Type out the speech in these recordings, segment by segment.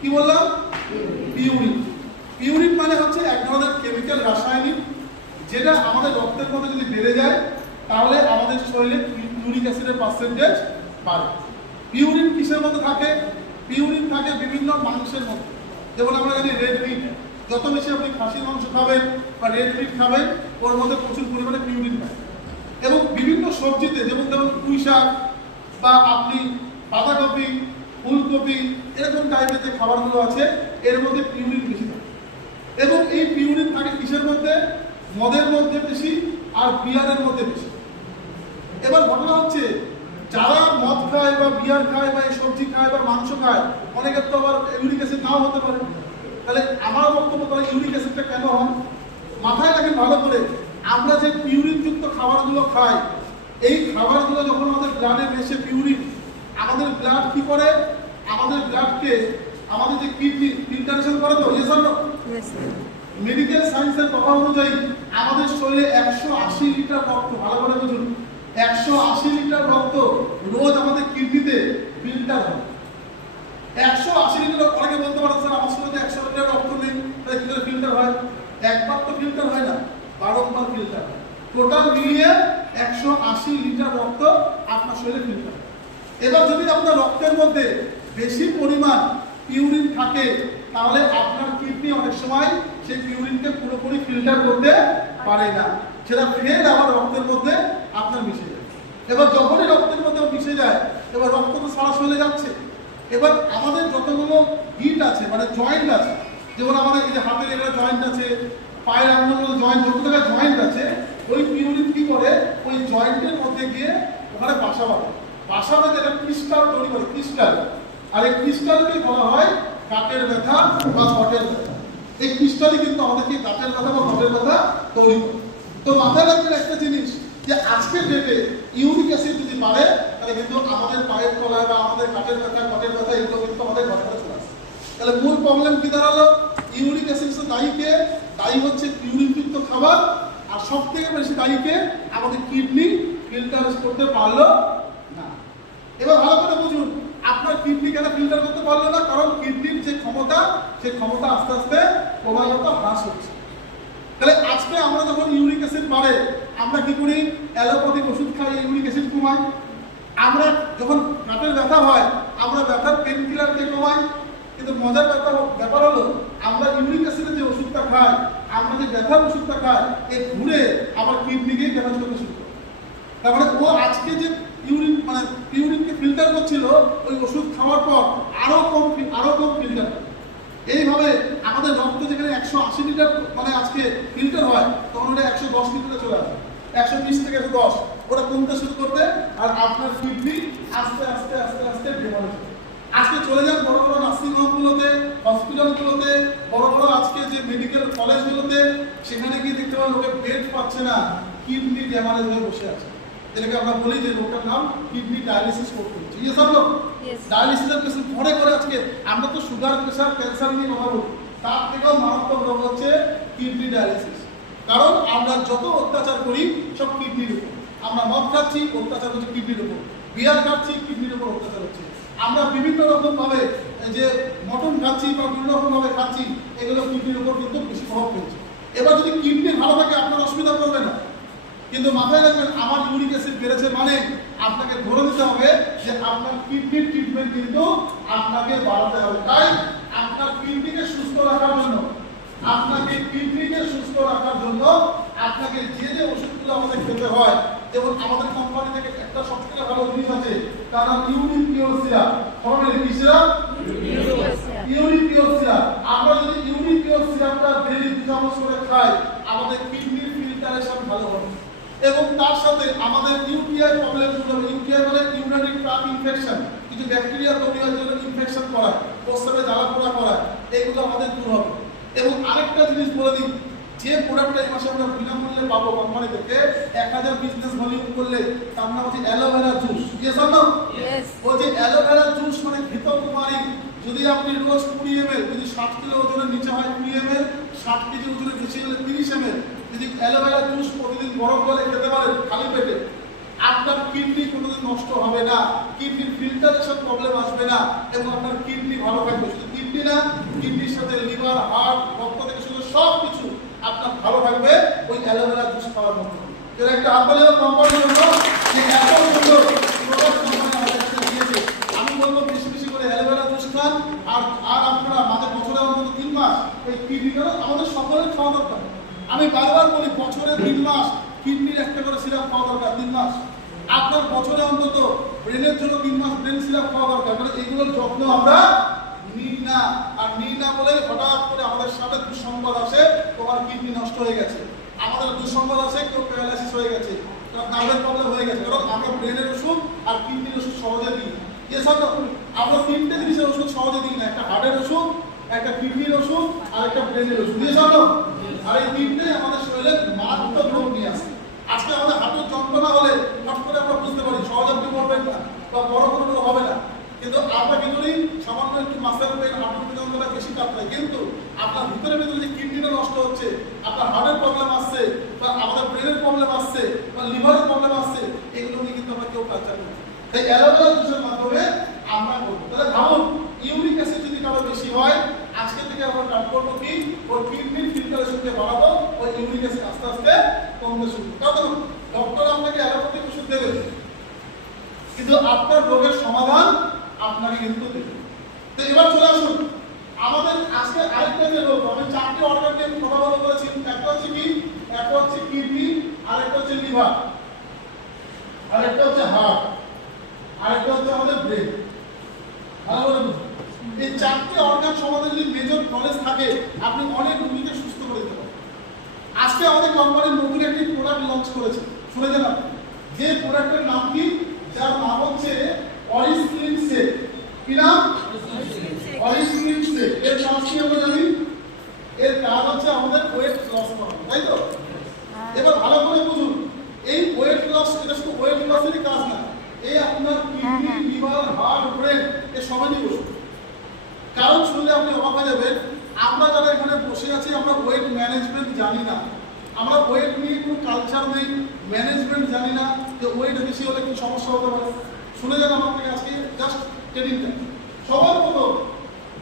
কি বললাম? Purine. Purine মানে হচ্ছে এক ধরনের কেমিক্যাল, রাসায়নিক, যেটা আমাদের রক্তের মধ্যে যদি বেড়ে যায় তাহলে আমাদের শরীরে ইউরিক অ্যাসিডের পার্সেন্টেজ বাড়ে। পিউরিন কিসের মধ্যে থাকে? পিউরিন থাকে বিভিন্ন মাংসের মধ্যে। যেমন আমরা জানি রেড মিট, যত বেশি আপনি খাসির মাংস খাবেন বা রেড মিট খাবেন ওর মধ্যে প্রচুর পরিমাণে পিউরিন পায়। এবং বিভিন্ন সবজিতে, যেমন পুঁই শাক বা আপনি বাঁধাকপি, ফুলকপি, এরকম টাইপের যে খাবারগুলো আছে এর মধ্যে পিউরিন বেশি থাকে। এবং এই পিউরিন থাকে কিসের মধ্যে? মদের মধ্যে বেশি আর বিয়ারের মধ্যে বেশি। এবার ঘটনা হচ্ছে যারা মদ খায় বা বিয়ার খায় বা এই সবজি খায় বা মাংস খায়, অনেকের তো আবার ইউরিক অ্যাসিড নাও হতে পারে। তাহলে আমার বক্তব্য, তাহলে ইউরিক অ্যাসিডটা কেন হয়? মাথায় রাখেন ভালো করে, আমরা যে পিউরিনযুক্ত খাবারগুলো খাই, এই খাবারগুলো যখন আমাদের ব্লাডে মেশে পিউরিন, আমাদের ব্লাড কি করে? আমাদের ব্লাডকে আমাদের যে কিডনি ফিল্টারেশন করে, তো মেডিকেল সায়েন্সের কথা অনুযায়ী আমাদের শরীরে 180 লিটার রক্ত, ভালো করে বুঝুন, 180 লিটার রক্ত রোজ আমাদের কিডনিতে ফিল্টার হয়। 180 লিটার। অনেকে বলতে পারে স্যার আমার শরীরে 100 লিটার রক্ত নেই, তাহলে কি করে ফিল্টার হয়? একবার তো ফিল্টার হয় না, 12 বার ফিল্টার হয়। টোটাল মিলিয়ে 180 লিটার রক্ত আপনার শরীরে ফিল্টার হয়। এবার যদি আপনার রক্তের মধ্যে বেশি পরিমাণ পিউরিন থাকে তাহলে আপনার কিডনি অনেক সময় সেই পিউরিনকে পুরোপুরি ফিল্টার করতে পারে না, সেটা ফের আবার রক্তের মধ্যে আপনার মিশে যায়। এবার যখনই রক্তের মধ্যে মিশে যায়, এবার রক্ত তো সারা শরীরে যাচ্ছে। এবার আমাদের যতগুলো গিট আছে, মানে জয়েন্ট আছে, যেমন আমাদের এই যে হাতের এখানে জয়েন্ট আছে, পায়ের আঙুলগুলো জয়েন্ট, যত জায়গায় জয়েন্ট আছে, ওই পিউরিন কি করে? ওই জয়েন্টের মধ্যে গিয়ে ওখানে বাসা বাঁধে। বাসা বেঁধে একটা ক্রিস্টাল তৈরি করে, ক্রিস্টাল। আর এই ক্রিস্টালকে বলা হয় গাঁটের ব্যথা বা গটের ব্যথা। এই ক্রিস্টালই কিন্তু আমাদেরকে গাঁটের ব্যথা বা গটের ব্যথা তৈরি করে। তো মাথায় রাখবেন একটা জিনিস, যে আজকের ডেটে ইউরিক অ্যাসিড যদি বাড়ে তাহলে কিন্তু আমাদের পায়ের তলায় বা আমাদের গাঁটের ব্যথা, গটের ব্যথা, এগুলো কিন্তু আমাদের ঘরে ঘরে চলে আসে। তাহলে মূল প্রবলেম কি দাঁড়ালো? ইউরিক অ্যাসিড দায়ীকে, দায়ী হচ্ছে পিউরিনযুক্ত খাবার, আর সব থেকে বেশি দায়ীকে আমাদের কিডনি ফিল্টার করতে পারলো না। এবার ভালো করে বুঝুন, আপনার কিডনি কেন ফিল্টার করতে পারলো না? কারণ কিডনির যে ক্ষমতা, সেই ক্ষমতা আস্তে আস্তে ক্রমাগত হ্রাস হচ্ছে। তাহলে আজকে আমরা যখন ইউরিক অ্যাসিড বাড়ে আমরা কি করি? অ্যালোপ্যাথিক ওষুধ খাই, ইউরিক অ্যাসিড কমাই। আমরা যখন গাঁটের ব্যথা হয় আমরা ব্যথার পেন কিলার খেয়ে কমাই। কিন্তু মজার ব্যাপার হলো, আমরা ইউরিক অ্যাসিডের যে ওষুধটা খাই, আমরা যে ব্যথার ওষুধটা খাই, এ ঘুরে আবার কিডনিকেই ড্যামেজ করতে শুরু করে। তার মানে ও আজকে যে পিউরিনকে ফিল্টার করছিল, ওই ওষুধ খাওয়ার পর আরো কম ফিল্টার। এইভাবে আমাদের রক্ত যেখানে 180 লিটার আজকে ফিল্টার হয়, তখন ওটা 110 লিটারে চলে আসে, 120 থেকে 110 ওটা কমতে শুরু করবে। আর আপনার কিডনি আস্তে আস্তে আস্তে আস্তে ড্যামেজ হবে। আজকে চলে যান বড় বড় নার্সিং হোমগুলোতে, হসপিটালগুলোতে, বড় বড় আজকে যে মেডিকেল কলেজগুলোতে, সেখানে গিয়ে দেখতে পাবেন লোকে বেড পাচ্ছে না, কিডনি ড্যামেজ হয়ে বসে আছে। এটাকে আমরা বলি যে লোকটার নাম কিডনি ডায়ালিসিস করতে হচ্ছে। ডায়ালিসিসের পেশেন্ট ঘরে ঘরে আজকে। আমরা তো সুগার, প্রেশার, ক্যান্সার নিয়ে কথা বলি, তার থেকেও মারাত্মক রোগ হচ্ছে কিডনি ডায়ালিসিস। কারণ আমরা যত অত্যাচার করি সব কিডনির উপর। আমরা মদ খাচ্ছি, অত্যাচার হচ্ছে কিডনির উপর। বিয়ার খাচ্ছি, কিডনির উপর অত্যাচার হচ্ছে। আমরা বিভিন্ন রকম ভাবে যে মটন খাচ্ছি বা বিভিন্ন রকম ভাবে খাচ্ছি, এগুলো কিডনির উপর কিন্তু বেশি প্রভাব ফেলছে। এবার যদি কিডনি ভালো থাকে আপনার অসুবিধা করবে না, কিন্তু মাথায় রাখবেন আমার ইউরিক অ্যাসিড বেড়েছে মানে আপনাকে ধরে নিতে হবে যে আপনার কিডনির ট্রিটমেন্ট কিন্তু আপনাকে বাড়াতে হবে। তাই আপনার কিডনিকে সুস্থ রাখার জন্য, আপনাকে যে যে ওষুধগুলো আমাদের খেতে হয়, যেমন আমাদের কোম্পানি থেকে একটা সবথেকে ভালো জিনিস আছে, তার নাম ইউরিক পিওর সিরাপ। ফর্মুলা কি সিরাপ? Uric pure syrup. আমরা যদি ইউরিক পিওর সিরাপটা ডেইলি 2 চামচ করে খাই, আমাদের কিডনির ফিল্টারেশন ভালো হবে। এবং তার সাথে আমাদের ইউটিআই প্রবলেমগুলো, ইউটিআই মানে ইউরিনারি ট্র্যাক্ট ইনফেকশন, কিছু ব্যাকটেরিয়া তৈরি হয় যেগুলো ইনফেকশন করায়, প্রস্রাবে জ্বালা পোড়া করায়, এগুলো আমাদের দূর হবে। এবং আরেকটা জিনিস বলে দিই, যে প্রোডাক্টটা এই মাসে আমরা বিনামূল্যে পাবো কোম্পানি থেকে, 1000 বিজনেস ভলিউম করলে, তার নাম হচ্ছে aloe vera juice. Yes or no? ওই যে অ্যালোভেরা জুস মানে ঘৃতকুমারী, যদি আপনি রোজ 20 ml, যদি 60 কিলো ওজনের নিচে হয় 20 ml, 60 কেজি ওজনের বেশি হলে 30 ml, যদি অ্যালোভেরা জুস প্রতিদিন গরম জলে খেতে পারেন খালি পেটে, আপনার কিডনি কোনোদিন নষ্ট হবে না, কিডনির ফিল্টারেশন প্রবলেম আসবে না, এবং আপনার কিডনি ভালো থাকবে। শুধু কিডনি না, সাথে লিভার, হার্ট, রক্ত থেকে শুরু সব কিছু আপনার ভালো থাকবে ওই অ্যালোভেরা জুস খাওয়ার মধ্যে। এর একটা হাততালি হোক কোম্পানির জন্য যে এত সুন্দর প্রোডাক্ট কোম্পানি আমাদের কাছে দিয়েছে। আমি বলবো বেশি বেশি করে অ্যালোভেরা জুস খান। আর আর আপনারা মাঝে বছরে অন্তত 3 মাস এই কিডনিটা আমাদের সকলের খাওয়া দরকার। আমি বারবার বলি বছরে 3 মাস কিডনির একটা করে সিরাপ খাওয়া দরকার। 3 মাস আপনার বছরে অন্তত ব্রেনের জন্য 3 মাস ব্রেন সিরাপ খাওয়া দরকার। মানে এগুলোর যত্ন আমরা নিই না। আর নিই না বলে হঠাৎ করে আমাদের সাথে দুঃসংবাদ আসে, তোমার কিডনি নষ্ট হয়ে গেছে। আমাদের দুঃসংবাদ আসে কেউ প্যারালাইসিস হয়ে গেছে, নার্ভের প্রবলেম হয়ে গেছে। কারণ আমরা ব্রেনের ওষুধ আর কিডনির ওষুধ সহজে দিই। এছাড়া আমরা 3টে জিনিসের ওষুধ সহজে দিই না, একটা হার্টের ওষুধ, একটা কিডনির ওষুধ আর একটা ব্রেনের ওষুধ। এছাড়া আর এই 3টে আমাদের শরীরে মারাত্মক রোগ নিয়ে আসে। আজকে আমাদের হাঁটুর যন্ত্রণা হলে হঠাৎ করে আমরা বুঝতে পারি, সহজে আপনি বলবেন না বা বড় কোনো হবে না, কিন্তু আমরা কি করি সামান্য একটু মাসেল পেন, হাঁটুর যন্ত্রণা বেশি কাটবে, কিন্তু আপনার ভিতরে যে কিডনিটা নষ্ট হচ্ছে, আপনার হার্টের প্রবলেম আসছে বা আমাদের ব্রেনের প্রবলেম আসছে বা লিভারের প্রবলেম আসছে, এগুলো নিয়ে কিন্তু আমরা কেউ কালচার করি। তাই অ্যালোভেরা জুসের মাধ্যমে আমরা করবো। তাহলে ভাবুন ইউরিক অ্যাসিড যদি কারো বেশি হয়, আজকে থেকে আমরা কাজ করবো কি ওর কিডনির ফিল্টারেশনকে বাড়াবো, ওই ইউরিক অ্যাসিড আস্তে আস্তে কমতে শুরু। কারণ ডক্টর আপনাকে অ্যালোপ্যাথিক ওষুধ দেবে, কিন্তু আপনার রোগের সমাধান আপনাকে কিন্তু দেবে। তো এবার চলে আসুন আমাদের আজকে আরেকটা যে রোগ, আমি 4টে অর্গান নিয়ে কথা বলতে বলেছি। একটা হচ্ছে কি, একটা হচ্ছে কিডনি, আরেকটা হচ্ছে লিভার, আরেকটা হচ্ছে হার্ট, আরেকটা হচ্ছে আমাদের ব্রেন। ভালো করে বুঝুন, এই 4টে অর্গান সম্বন্ধে যদি মেজর নলেজ থাকে, আপনি অনেক রোগীকে সুস্থ করে দিতে পারেন। আজকে আমাদের কোম্পানি নতুন একটি প্রোডাক্ট লঞ্চ করেছে, শুনেছেন আপনি? যে প্রোডাক্টের নাম কি, যার নাম হচ্ছে অরিস্লিন সেট। কি নাম? অরিস্লিন সেট। এর কাজ কি আমরা জানি? এর কাজ হচ্ছে আমাদের ওয়েট লস করা, তাই তো? এবার ভালো করে বুঝুন, এই ওয়েট লস, এটা শুধু ওয়েট লসেরই কাজ না, এই আপনার কিডনি, লিভার, হার্ট, ব্রেন এর সমানই বসে। কারণ শুনলে আপনি অবাক হয়ে যাবেন, আমরা যারা এখানে বসে আছি আমরা ওয়েট ম্যানেজমেন্ট জানি না। আমরা ওয়েট নিয়ে কোনো কালচার নেই, ম্যানেজমেন্ট জানি না যে ওয়েট বেশি হলে কি সমস্যা হতে পারে। শুনে যান আমার থেকে আজকে জাস্ট ট্রেনিংটা। সবার প্রথম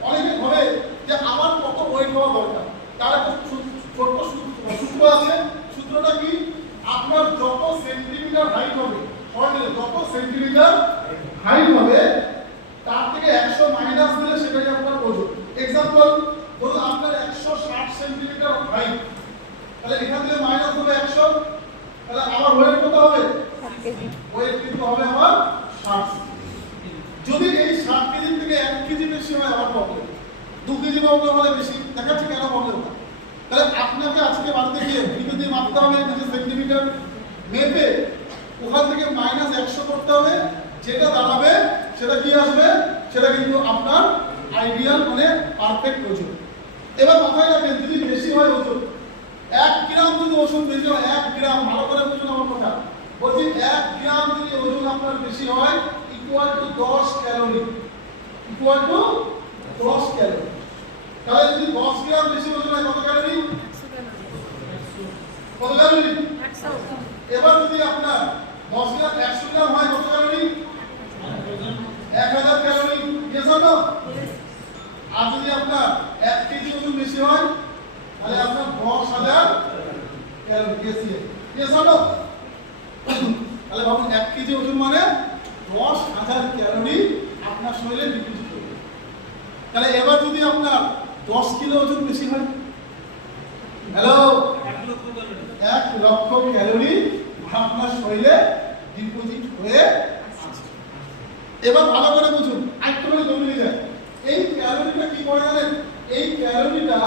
অনেকে ভাবে যে আমার কত ওয়েট হওয়া দরকার, তার একটা ছোট্ট সূত্র আছে। সূত্রটা কি, আপনার যত সেন্টিমিটার হাইট হবে, যত সেন্টিমিটার হাইট হবে তার থেকে 100 মাইনাস দিলে সেটাই আপনার ওজন। এক্সাম্পল ধরুন আপনার 160 সেন্টিমিটার হাইট, তাহলে এখান থেকে মাইনাস হবে 100, তাহলে আমার ওয়েট কত হবে? ওয়েট কিন্তু হবে আমার 60। যদি এই 60 কেজি থেকে 1 কেজি বেশি হয় আমার প্রবলেম, 2 কেজি প্রবলেম হলে বেশি দেখাচ্ছে কেন প্রবলেম হয়। তাহলে আপনাকে আজকে বাড়িতে গিয়ে ভিতর দিয়ে মাপতে হবে, নিজের সেন্টিমিটার মেপে ওখান থেকে মাইনাস 100 করতে হবে, যেটা দাঁড়াবে সেটা কি আসবে, সেটা কিন্তু আপনার আইডিয়াল মানে পারফেক্ট ওজন। এবার মাথায় রাখেন, যদি বেশি হয় ওজন, 1 গ্রাম যদি ওজন বেশি হয়, 1 গ্রাম, ভালো করে বুঝুন আমার কথা বলছি, 1 গ্রাম যদি ওজন আপনার বেশি হয় equal to 10 calorie, equal to 10 calorie. তাহলে যদি 10 গ্রাম বেশি ওজন হয় কত ক্যালোরি? কত ক্যালোরি? 100। এবার যদি আপনার 10 গ্রাম 100 গ্রাম হয় কত calorie? 1000 calorie. Yes or no? আর যদি আপনার 1 কেজি ওজন বেশি হয় তাহলে আপনার 10,000 ক্যালোরি। Yes or no? তাহলে ভাবুন 1 কেজি ওজন মানে 10,000 ক্যালোরি আপনার শরীরে ডিপোজিট করবে। তাহলে এবার যদি আপনার 10 কিলো ওজন বেশি হয়, হ্যালো, 1 লক্ষ ক্যালোরি আপনার শরীরে ডিপোজিট হয়ে আছে। এবার ভালো করে বুঝুন, আরেকটু করে জমিয়ে যায়, এই ক্যালোরিটা কি করে জানেন? এই ক্যালোরিটা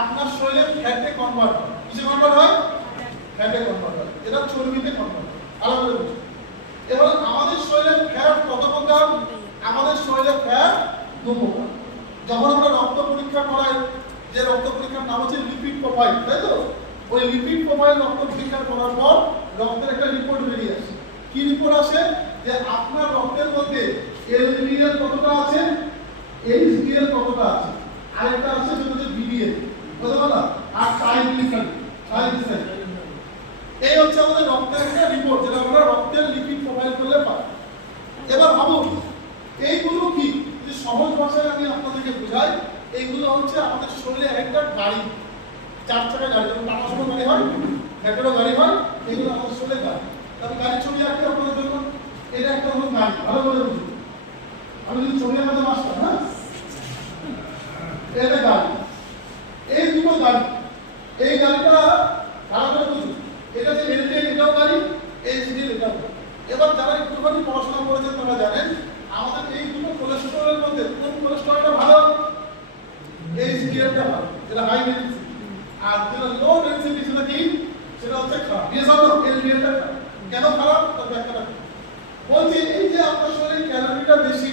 আপনার শরীরে ফ্যাটে কনভার্ট হয়। কিসে কনভার্ট হয়? ফ্যাটে কনভার্ট হয়, এটা চর্বিতে কনভার্ট হয়। ভালো করে বুঝুন। এবার আমাদের শরীরে ফ্যাট কত প্রকার? আমাদের শরীরে ফ্যাট 2 প্রকার। যখন আমরা রক্ত পরীক্ষা করাই, যে রক্ত পরীক্ষার নাম হচ্ছে লিপিড প্রোফাইল, তাই তো? ওই লিপিড প্রোফাইল রক্ত পরীক্ষা করার পর রক্তের একটা রিপোর্ট বেরিয়ে আসে। কি রিপোর্ট আসে? যে আপনার রক্তের মধ্যে এলডিএল কতটা আছে, এইচডিএল কতটা আছে, আরেকটা আছে যেটা হচ্ছে বিডিএল, বুঝতে পারলাম, আর ট্রাইগ্লিসারাইড। এই হচ্ছে আমাদের রক্তের একটা রিপোর্ট, যেটা আমরা রক্তের লিপিড প্রোফাইল করলে পাই। এবার ভাবুন এইগুলো কি, যে সহজ ভাষায় আমি আপনাদেরকে বোঝাই, এইগুলো হচ্ছে আমাদের শরীরে একটা গাড়ি, 4 চাকা গাড়ি, যেমন টাটা সুমো গাড়ি হয়, ভ্যাটেরও গাড়ি হয়, এগুলো আমাদের শরীরে গাড়ি। তবে গাড়ির ছবি আঁকতে আপনাদের জন্য এটা একটা হলো গাড়ি, ভালো করে বুঝুন। আমি যদি ছবি আঁকাতে মাস্টার, হ্যাঁ, এটা গাড়ি, এই দুটো গাড়ি, এই গাড়িটা ভালো করে বুঝুন। এটা যে এলডিএল এটাও গাড়ি, এইচডিএল এটাও গাড়ি। এবার যারা একটুখানি পড়াশোনা করেছেন তারা জানেন আমাদের এই দুটো কোলেস্টেরলের মধ্যে কোন কোলেস্টেরলটা ভালো? এইচডিএলটা ভালো, যেটা হাই ডেনসিটি। আর যেটা লো ডেনসিটি সেটা কি? সেটা হচ্ছে খারাপ। এই জন্য এলডিএলটা খারাপ। কেন খারাপ? তার ব্যাখ্যাটা বলছি। এই যে আপনার শরীরে ক্যালোরিটা বেশি,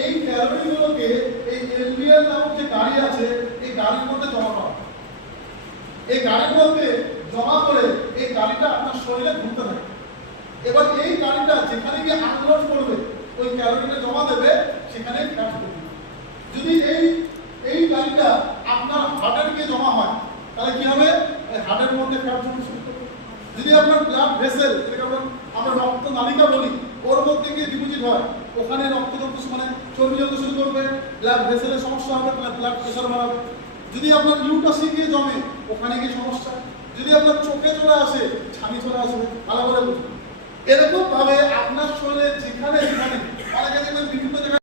এই ক্যালোরিগুলোকে এই এলডিএল নামক যে গাড়ি আছে এই গাড়ির মধ্যে জমা করা, এই গাড়ির মধ্যে জমা করে এই গাড়িটা আপনার শরীরে ঘুরতে থাকে। এবার এই গাড়িটা যেখানে গিয়ে আনলোড করবে, ওই ক্যালোরিটা জমা দেবে, সেখানে ফ্যাট করবে। যদি এই গাড়িটা আপনার হার্টের গিয়ে জমা হয়, তাহলে কি হবে? হার্টের মধ্যে ফ্যাট জমা শুরু করবে। যদি আপনার ব্লাড ভেসেল, যেটাকে আমরা রক্ত নালিকা বলি, ওর মধ্যে গিয়ে ডিপোজিট হয়, ওখানে রক্ত জমতে মানে চর্বি জমতে শুরু করবে, ব্লাড ভেসেলের সমস্যা হবে, তাহলে ব্লাড প্রেশার বাড়াবে। যদি আপনার ইউটাসে গিয়ে জমে, ওখানে গিয়ে সমস্যা। যদি আপনার চোখে চলে আসে, ছানি চলে আসবে। ভালো করে বুঝুন। এরকম ভাবে আপনার শরীরে যেখানে যেখানে অনেকে দেখবেন বিভিন্ন জায়গায়